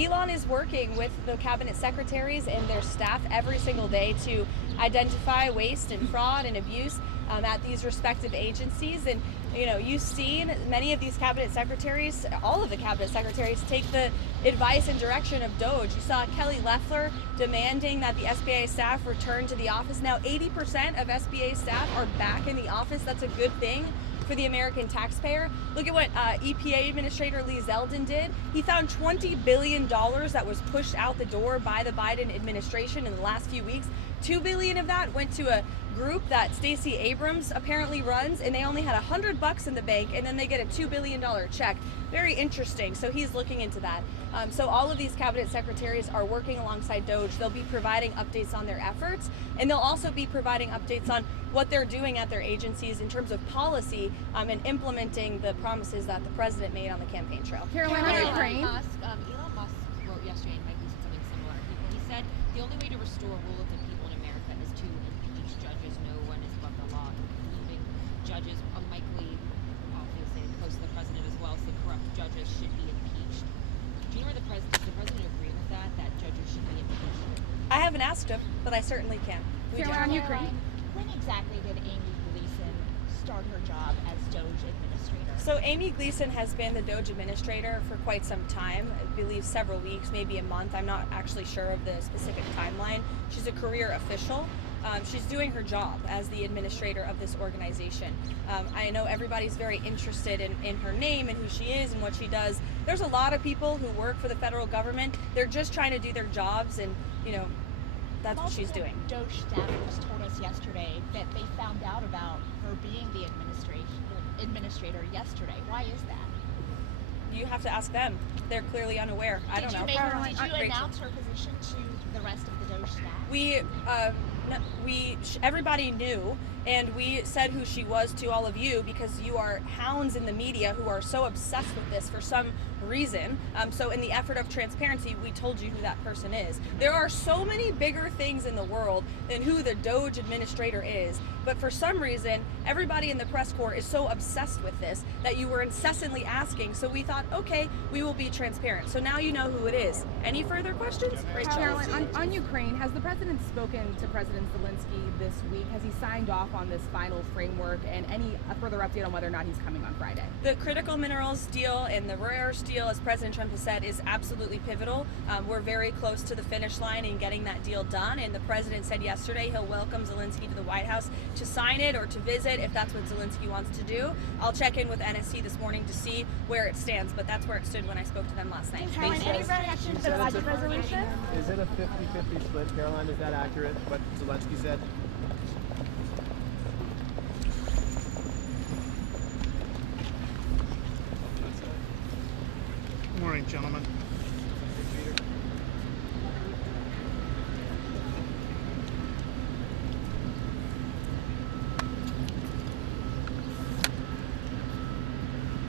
Elon is working with the cabinet secretaries and their staff every single day to identify waste and fraud and abuse at these respective agencies. And you've seen many of these cabinet secretaries, all of the cabinet secretaries, take the advice and direction of DOGE. You saw Kelly Loeffler demanding that the SBA staff return to the office. Now 80% of SBA staff are back in the office. That's a good thing for the American taxpayer. Look at what EPA Administrator Lee Zeldin did. He found $20 billion that was pushed out the door by the Biden administration in the last few weeks. $2 billion of that went to a group that Stacey Abrams apparently runs, and they only had $100 in the bank, and then they get a $2 billion check. Very interesting. So he's looking into that. So all of these cabinet secretaries are working alongside DOGE. They'll be providing updates on their efforts, and they'll also be providing updates on what they're doing at their agencies in terms of policy and implementing the promises that the president made on the campaign trail. Caroline, Elon Musk wrote yesterday, and Mikey said something similar. He said the only way to restore rule of the people in America is to impeach judges. No one is above the law, including judges. Unlikely, obviously, close to the president as well, say corrupt judges should be impeached. Do you know where does the president agree with that judges should be impeached? I haven't asked him, but I certainly can. Caroline, Ukraine. When exactly did Amy Gleason start her job as DOGE administrator? So Amy Gleason has been the DOGE administrator for quite some time, I believe several weeks, maybe a month. I'm not actually sure of the specific timeline. She's a career official. She's doing her job as the administrator of this organization. I know everybody's very interested in her name and who she is and what she does. There's a lot of people who work for the federal government. They're just trying to do their jobs, and that's what she's doing. DOGE staffers told us yesterday that they found out about her being the administrator yesterday. Why is that? You have to ask them. They're clearly unaware. I don't know. Did you announce her position to the rest of the DOGE staff? Everybody knew, and we said who she was to all of you because you are hounds in the media who are so obsessed with this for some reason. So in the effort of transparency, we told you who that person is. There are so many bigger things in the world than who the DOGE administrator is, but for some reason, everybody in the press corps is so obsessed with this that you were incessantly asking. So we thought, okay, we will be transparent. So now you know who it is. Any further questions? Caroline, on Ukraine, has the president spoken to President Zelensky this week? Has he signed off on this final framework, and any further update on whether or not he's coming on Friday? The critical minerals deal and the rare earth deal, as President Trump has said, is absolutely pivotal. We're very close to the finish line in getting that deal done, and the president said yesterday he'll welcome Zelensky to the White House to sign it or to visit if that's what Zelensky wants to do. I'll check in with NSC this morning to see where it stands, but that's where it stood when I spoke to them last night. Caroline, any reaction to the budget resolution? Is it a 50-50 split, Caroline? Is that accurate, what Zelensky said? Good morning, gentlemen.